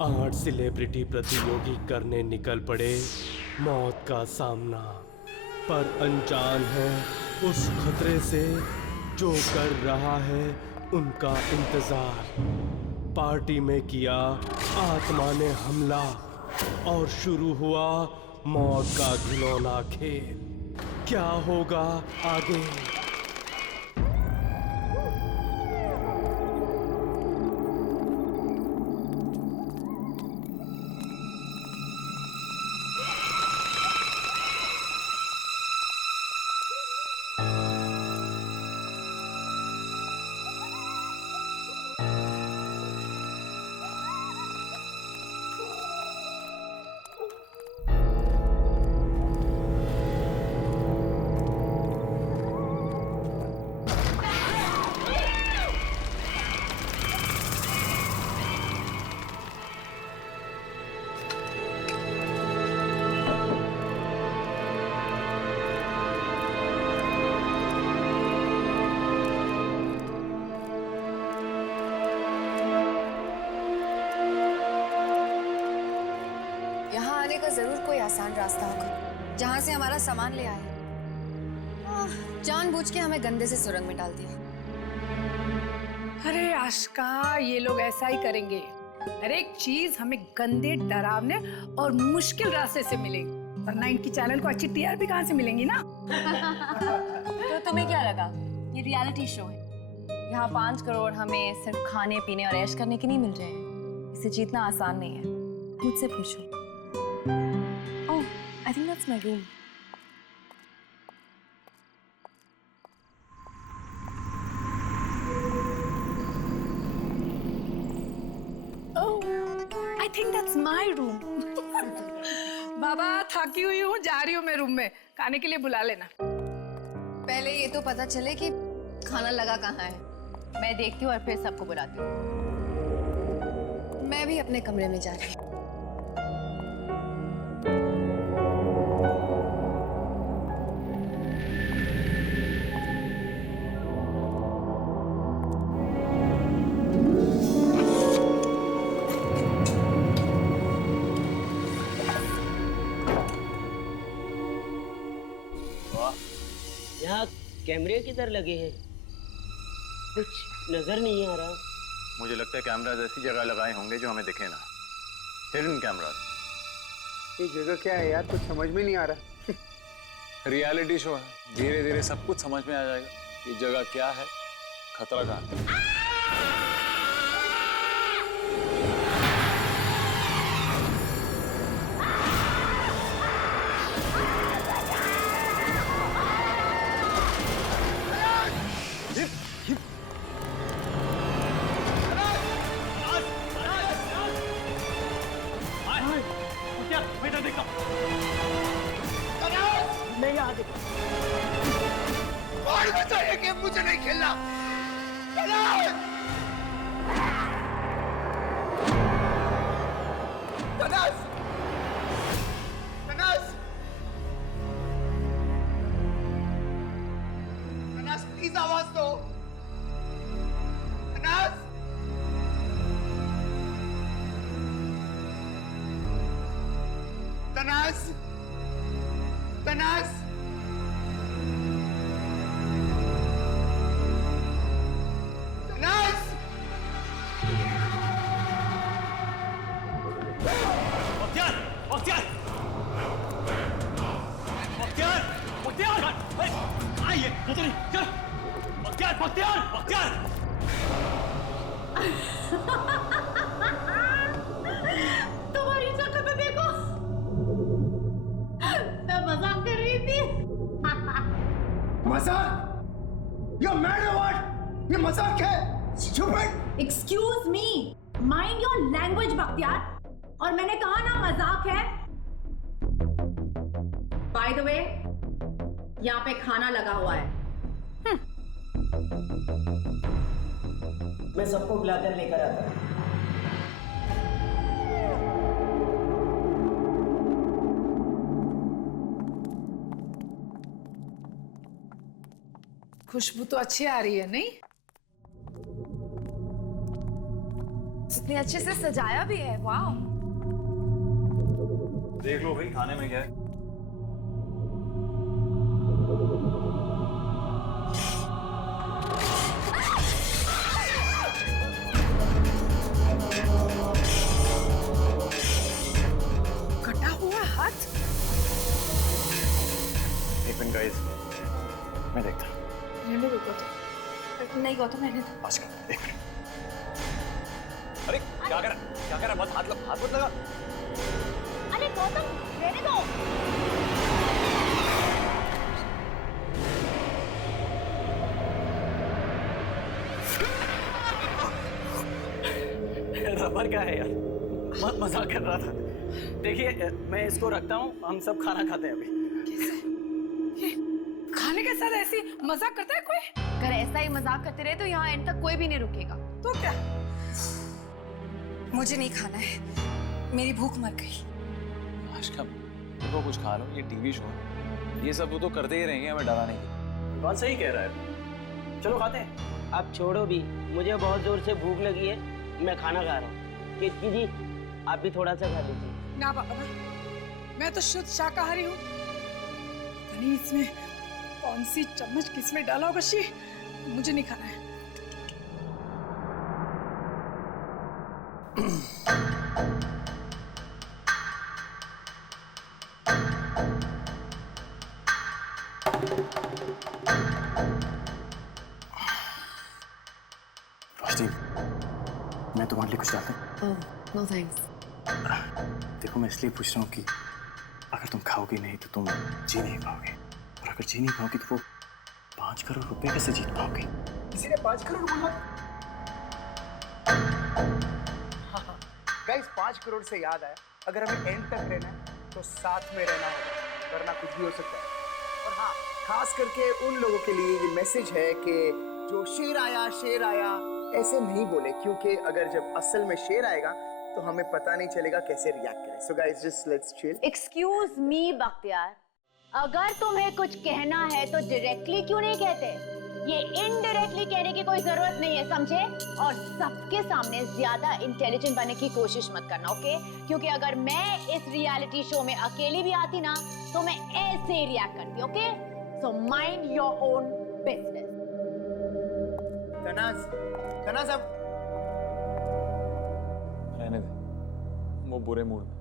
8 celebrity प्रतियोगी करने निकल पड़े मौत का सामना, पर अनजान है उस खतरे से जो कर रहा है उनका इंतजार। पार्टी में किया आत्मा ने हमला और शुरू हुआ मौत का घिनौना खेल। क्या होगा आगे? का जरूर कोई आसान रास्ता होगा जहां से हमारा सामान ले आए। जानबूझ के हमें गंदे से सुरंग में डाल दिया। अरे आशिका, ये लोग ऐसा ही करेंगे। हर एक चीज हमें गंदे, डरावने और मुश्किल रास्ते से मिलेगी, वरना इनकी चैनल को अच्छी टीआरपी कहाँ से मिलेंगी ना। तो तुम्हें क्या लगा ये रियलिटी शो है? यहाँ 5 करोड़ हमें सिर्फ खाने पीने और ऐश करने के नहीं मिल रहे हैं। इसे जीतना आसान नहीं है, मुझसे पूछो। Oh, I think that's my room. Oh, I think that's my room. बाबा, थकी हुई हूँ, जा रही हूँ मैं रूम में। खाने के लिए बुला लेना। पहले ये तो पता चले कि खाना लगा कहाँ है। मैं देखती हूँ और फिर सबको बुलाती हूँ। मैं भी अपने कमरे में जा रही हूँ। यहाँ कैमरे किधर लगे हैं? कुछ नजर नहीं आ रहा। मुझे लगता है कैमराज ऐसी जगह लगाए होंगे जो हमें दिखे ना। Hidden cameras. ये जगह क्या है यार, कुछ समझ में नहीं आ रहा। रियलिटी शो है, धीरे धीरे सब कुछ समझ में आ जाएगा। ये जगह क्या है, खतरा कहाँ है। और बताइए कि मुझे नहीं खेलना। तनास! तनास! तनास, प्लीज आवाज दो। तनास! तनास! तनास! तुम्हारी शक्ल तो देखो, मैं मजाक कर रही थी। मजाक? You're mad or what? ये मजाक है? Stupid! Excuse me, mind your language Bakhtiyar. और मैंने कहा ना मजाक है। By the way, यहाँ पे खाना लगा हुआ है। मैं सबको बुलाकर लेकर आता हूँ। खुशबू तो अच्छी आ रही है, नहीं? इतने अच्छे से सजाया भी है, वाह। देख लो भाई खाने में क्या है। कटा हुआ हाथ। एक मिनट गाइस, मैं देखता हूँ। रहने दो गौतम। नहीं गौतम, रहने दो। पास कर, एक मिनट। अरे क्या कर रहा है? मत हाथ मत लगा। अरे गौतम रहने दो। रबर का है यार, मजाक कर रहा था। देखिए मैं इसको रखता हूँ, हम सब खाना खाते हैं अभी। खाने के साथ ऐसी मजाक करता है कोई? अगर ऐसा ही मजाक करते रहे तो यहाँ एंड तक कोई भी नहीं रुकेगा। तो क्या? मुझे नहीं खाना है, मेरी भूख मर गई। आशिका, तुमको कुछ खा लो, ये टीवी शो है, ये सब वो तो करते ही रहेंगे हमें डराने की। कौन सही कह रहा है, चलो खाते हैं। आप छोड़ो भी, मुझे बहुत जोर से भूख लगी है, मैं खाना खा रहा हूँ। केतकी जी आप भी थोड़ा सा खा लीजिए। ना बाबा, मैं तो शुद्ध शाकाहारी हूँ। पता नहीं इसमें कौन सी चम्मच किसमें डाला होगा। शी, मुझे नहीं खाना है। रोशनी, मैं तुम्हारे लिए कुछ डालता हूँ? No thanks. देखो मैं इसलिए पूछ रहा हूँ कि अगर तुम खाओगी नहीं तो तुम जी नहीं पाओगे, और अगर जी नहीं पाओगी तो वो 5 करोड़ रुपए कैसे जीत पाओगे? किसी ने 5 करोड़ बोला? गाइस 5 करोड़ से याद आया, अगर हमें एंड तक रहना है तो साथ में रहना होगा, वरना कुछ भी हो सकता है। और हाँ, खास करके उन लोगों के लिए ये मैसेज है कि जो शेर आया ऐसे नहीं बोले, क्योंकि अगर जब असल में शेर आएगा तो हमें पता नहीं चलेगा कैसे रिएक्ट करें। So guys just let's chill. Excuse me Bakhtiyar, अगर तुम्हें कुछ कहना है तो डायरेक्टली क्यों नहीं कहते? ये इनडायरेक्टली कहने की कोई जरूरत नहीं है, समझे? और सबके सामने ज्यादा इंटेलिजेंट बनने की कोशिश मत करना, ओके? क्योंकि अगर मैं इस रियलिटी शो में अकेली भी आती ना तो मैं ऐसे ही रिएक्ट करती, okay? So mind your own business. Tanaz अब रहने दे, वो बुरे मूड में।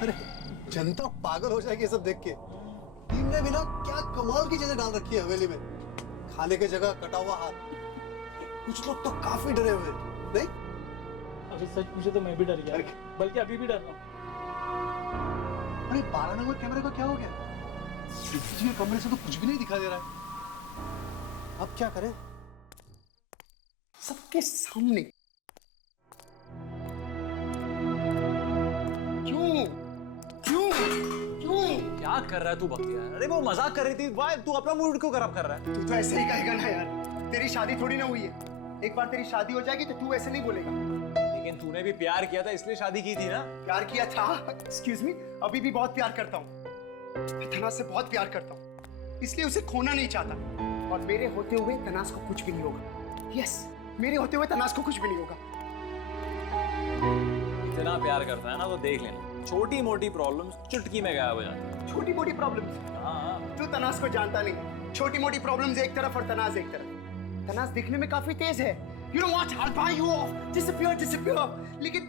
अरे जनता पागल हो जाएगी ये सब देख के। टीम ने भी ना क्या कमाल की चीजें डाल रखी है हवेली में। खाने की जगह कटा हुआ हाथ। कुछ लोग तो काफी डरे हुए नहीं? अभी सच पूछे तो मैं भी डर गया, बल्कि अभी भी डर रहा हूँ। अरे 12 नंबर कैमरे का क्या हो गया? सीसीटीवी के कमरे से तो कुछ भी नहीं दिखाई दे रहा है। अब क्या करें? सबके सामने क्यों क्या कर रहा है तू बख्तियार? अरे वो मजाक कर रही थी, वाई तू अपना मूड क्यों खराब कर रहा है? तू तो ऐसे ही कहेगा ना यार, तेरी शादी थोड़ी ना हुई है। एक बार तेरी शादी हो जाएगी तो तू ऐसे नहीं बोलेगा। लेकिन तूने भी प्यार किया था इसलिए शादी की थी ना? प्यार किया था? एक्सक्यूज मी, अभी भी बहुत प्यार करता हूँ। मैं तनाज से बहुत प्यार करता हूँ, इसलिए उसे खोना नहीं चाहता। और मेरे होते हुए तनाज को कुछ भी नहीं होगा। यस, मेरे होते हुए तनाज को कुछ भी नहीं होगा। इतना प्यार करता है ना तो देख लेना, छोटी मोटी प्रॉब्लम्स चुटकी में गायब हो जाती। छोटी मोटी प्रॉब्लम्स? हाँ। तू तनाज को जानता नहीं। छोटी मोटी प्रॉब्लम्स एक तरफ और तनाज एक तरफ। तनाज दिखने में काफी तेज है। You know what? I'll buy you off. Disappear. लेकिन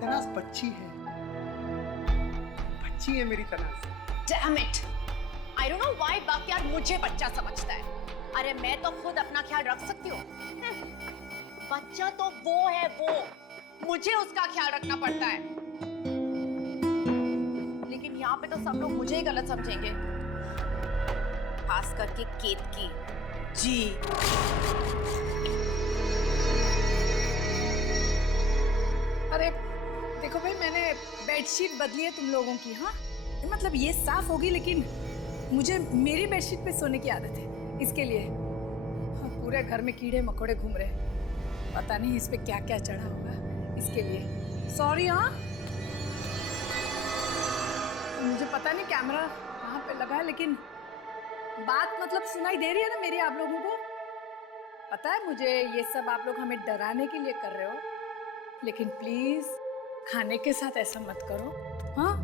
तनाज बच्ची है। बच्ची है मेरी Tanaz. Damn it! I don't know why Bakhtiyar मुझे बच्चा समझता है। अरे मैं तो खुद अपना ख्याल रख सकती हूँ। बच्चा तो वो है वो, मुझे उसका ख्याल रखना पड़ता है। लेकिन यहाँ पे तो सब लोग मुझे ही गलत समझेंगे, खास करके केतकी जी। अरे देखो भाई, मैंने बेडशीट बदली है तुम लोगों की। हाँ मतलब ये साफ होगी, लेकिन मुझे मेरी बेडशीट पे सोने की आदत है, इसके लिए। पूरे घर में कीड़े मकोड़े घूम रहे हैं, पता नहीं इस पे क्या क्या चढ़ा होगा, इसके लिए सॉरी। हाँ, मुझे पता नहीं कैमरा कहाँ पे लगा है, लेकिन बात मतलब सुनाई दे रही है ना मेरी आप लोगों को? पता है मुझे ये सब आप लोग हमें डराने के लिए कर रहे हो, लेकिन प्लीज खाने के साथ ऐसा मत करो। हाँ,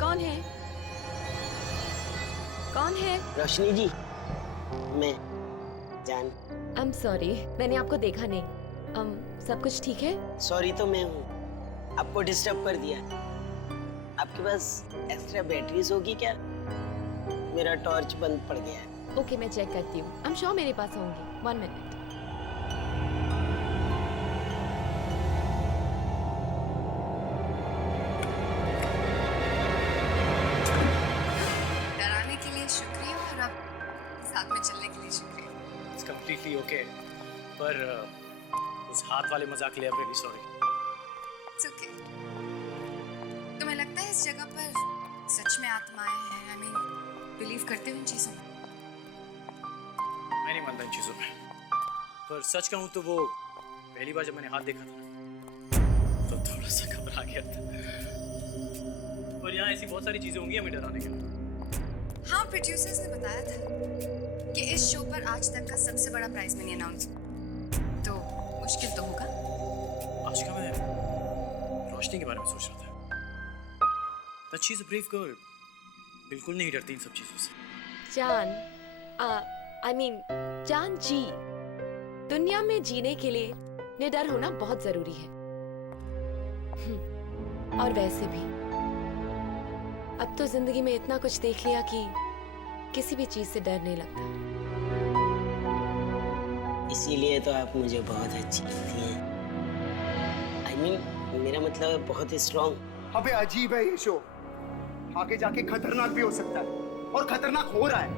कौन है? कौन है? रोशनी जी, मैं जान। I'm sorry, मैंने आपको देखा नहीं। सब कुछ ठीक है? सॉरी तो मैं हूँ, आपको डिस्टर्ब कर दिया। आपके पास एक्स्ट्रा बैटरीज होगी क्या? मेरा टॉर्च बंद पड़ गया है। ओके, मैं चेक करती हूँ। I'm sure मेरे पास होंगी। 1 मिनट। डराने के लिए शुक्रिया और अब साथ में चलने के लिए शुक्रिया। इट्स कंप्लीटली ओके, पर उस हाथ वाले मजाक के लिए I am really sorry. It's okay. तुम्हें लगता है इस जगह पर सच में आत्माएं हैं? आई मीन, बिलीव करते हो इन चीजों में? मैं नहीं मानता इन चीजों में, पर सच कहूँ तो वो पहली बार जब मैंने हाथ देखा था तो थोड़ा सा घबरा गया था। पर यहाँ ऐसी बहुत सारी चीजें होंगी हमें डराने के लिए। हाँ, प्रोड्यूसर्स ने बताया था कि इस शो पर आज तक का सबसे बड़ा प्राइज मनी अनाउंस, तो मुश्किल तो होगा। आज का मैं रोशनी के बारे में सोच रहा था। That she's a brave girl, बिल्कुल नहीं डरती इन सब चीजों से। जान जी, दुनिया में जीने के लिए निडर होना बहुत जरूरी है। और वैसे भी अब तो जिंदगी में इतना कुछ देख लिया कि किसी भी चीज से डर नहीं लगता। इसीलिए तो आप मुझे बहुत अच्छी लगती हैं। I mean, मेरा मतलब है बहुत स्ट्रॉन्ग। अबे अजीब है ये शो, आगे जाके खतरनाक भी हो सकता है और खतरनाक हो रहा है।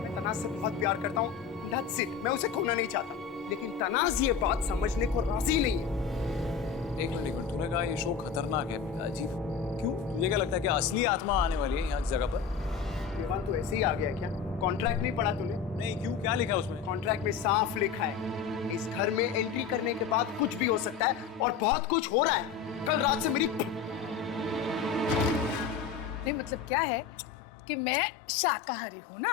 मैं तनाज से बहुत प्यार करता हूँ, that's it, मैं उसे खोना नहीं चाहता, लेकिन तनाज ये बात समझने को राजी नहीं है। एक मिनट, तूने कहा ये शो खतरनाक है, अजीब क्यों? तुझे क्या लगता है कि असली आत्मा आने वाली है यहाँ इस जगह पर? देवान तू ऐसे ही आ गया क्या? कॉन्ट्रैक्ट नहीं पढ़ा तूने? नहीं, क्यों? क्या लिखा है उसमें? कॉन्ट्रैक्ट में साफ लिखा है इस घर में एंट्री करने के बाद कुछ भी हो सकता है, और बहुत कुछ हो रहा है। कल रात से मेरी नहीं मतलब क्या है कि मैं शाकाहारी हूँ ना,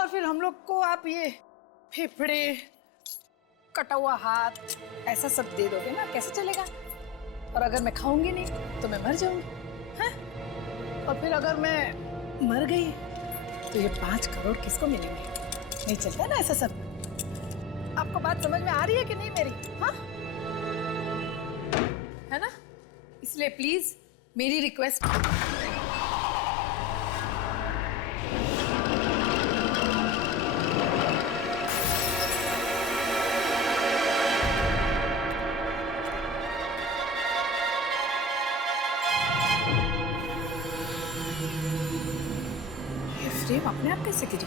और फिर हम लोग को आप ये फेफड़े, कटा हुआ हाथ, ऐसा सब दे दोगे ना, कैसे चलेगा? और अगर मैं खाऊंगी नहीं तो मैं मर जाऊंगी, हैं? और फिर अगर मैं मर गई तो ये 5 करोड़ किसको मिलेंगे? नहीं चलता ना ऐसा सब। आपको बात समझ में आ रही है कि नहीं मेरी? हाँ, है ना? इसलिए प्लीज मेरी रिक्वेस्ट, ये फ्रेम अपने आप कैसे गिरी?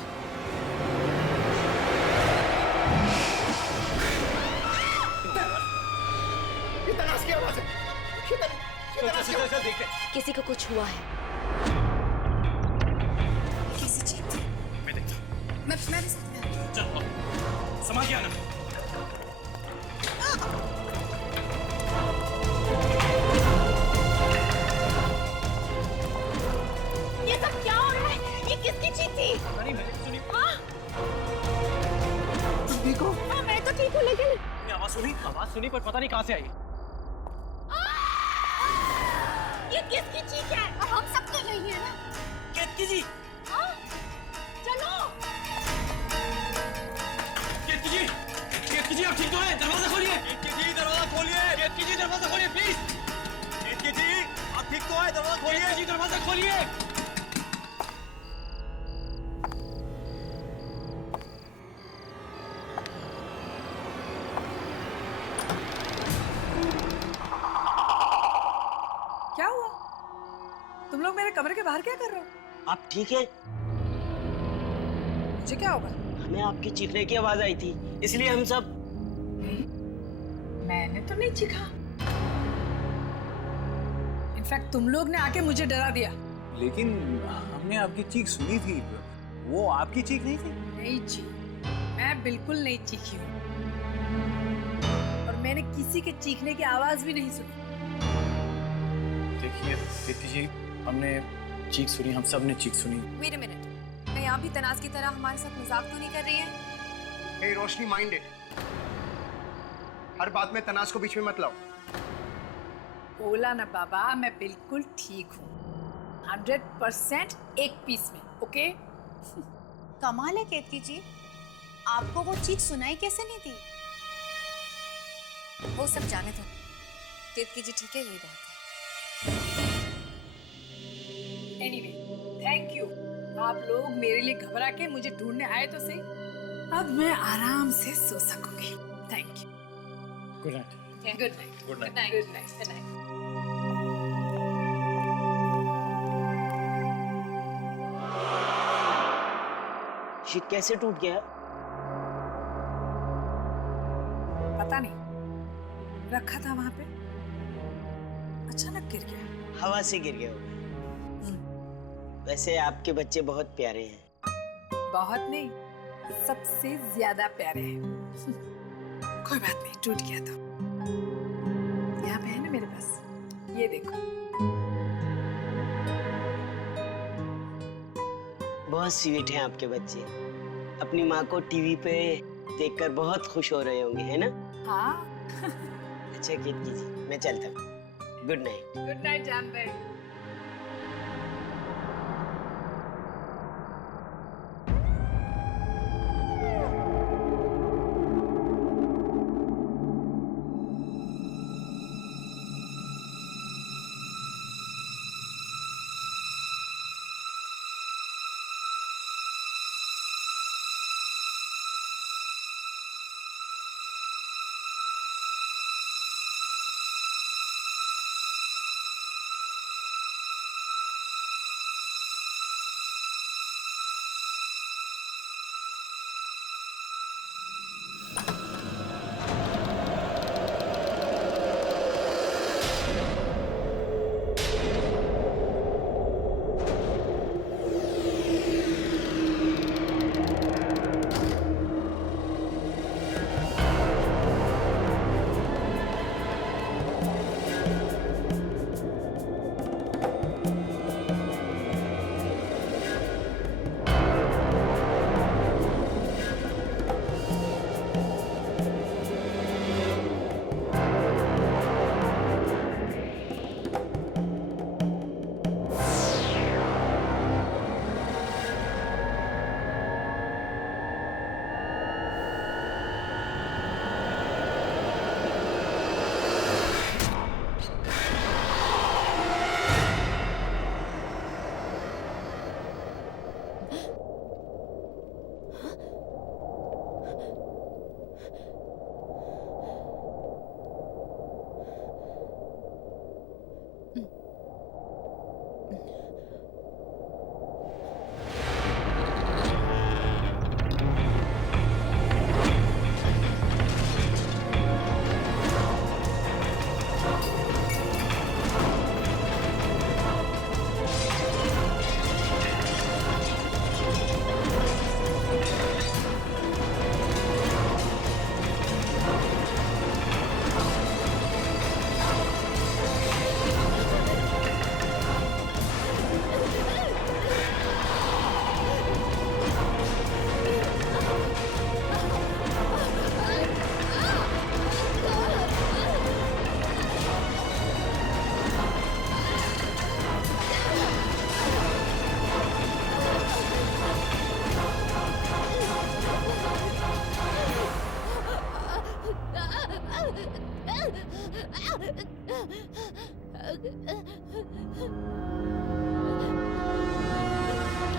ये तनाज की आवाज है। किसी को कुछ हुआ है। किसी चीज? मैं देखता हूँ। मैं भी साथ में आऊँ। चलो, संभाल के आना। ये सब क्या हो रहा है? ये किसकी चीज थी? नहीं, मैंने सुनी। तुम ठीक हो? हाँ, मैं तो ठीक हूँ, लेकिन आवाज सुनी पर पता नहीं कहाँ से आई। ये किसकी चीज है? हम सब तो नहीं है ना? किसकी चीज? केतकी जी आप ठीक तो हैं? दरवाजा खोलिए। केतकी जी दरवाजा खोलिए। केतकी जी दरवाजा खोलिए प्लीज। केतकी जी आप ठीक तो हैं? दरवाजा खोलिए। केतकी जी दरवाजा खोलिए। क्या हुआ? तुम लोग मेरे कमरे के बाहर क्या कर रहे हो? आप ठीक है? मुझे क्या होगा? हमें आपकी चीखने की आवाज आई थी, इसलिए हम सब। मैंने तो नहीं चीखा। इनफैक्ट तुम लोग ने आके मुझे डरा दिया। लेकिन हमने आपकी चीख सुनी थी, वो आपकी चीख नहीं थी। नहीं चीख, मैं बिल्कुल नहीं चीखी हूँ और मैंने किसी के चीखने की आवाज भी नहीं सुनी। देखिए केतकी जी, हमने चीख सुनी, हम सब ने चीख सुनी। वेट अ मिनट, मैं यहाँ भी तनाज की तरह हमारे साथ मजाक तो नहीं कर रही है? हे रोशनी, माइंड इट। हर बात में तनाज को बीच में मत लाओ। बोला ना बाबा, मैं बिल्कुल ठीक हूँ, 100% एक पीस में। ओके? कमाल है केतकी जी, आपको वो चीख सुनाई कैसे नहीं दी? वो सब जाने दो, केतकी जी ठीक है, यही बात है। Anyway, thank you. आप लोग मेरे लिए घबरा के मुझे ढूंढने आए तो सही। अब मैं आराम से सो सकूंगी। Thank you. Good night. Good night. Good night. Good night. Good night. ये कैसे टूट गया? पता नहीं, रखा था वहां पे, अचानक गिर गया। हवा से गिर गया होगा। वैसे आपके बच्चे बहुत प्यारे हैं। बहुत नहीं, सबसे ज्यादा प्यारे हैं। कोई बात नहीं, टूट गया तो यहाँ पे है ना मेरे पास, ये देखो। बहुत स्वीट हैं आपके बच्चे। अपनी माँ को टीवी पे देखकर बहुत खुश हो रहे होंगे, है ना? हाँ। अच्छा केतकी जी, मैं चलता हूँ। Good night. गुड नाइट जान भाई।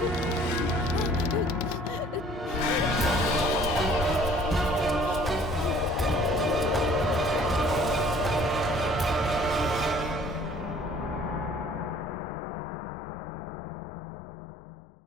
Ah!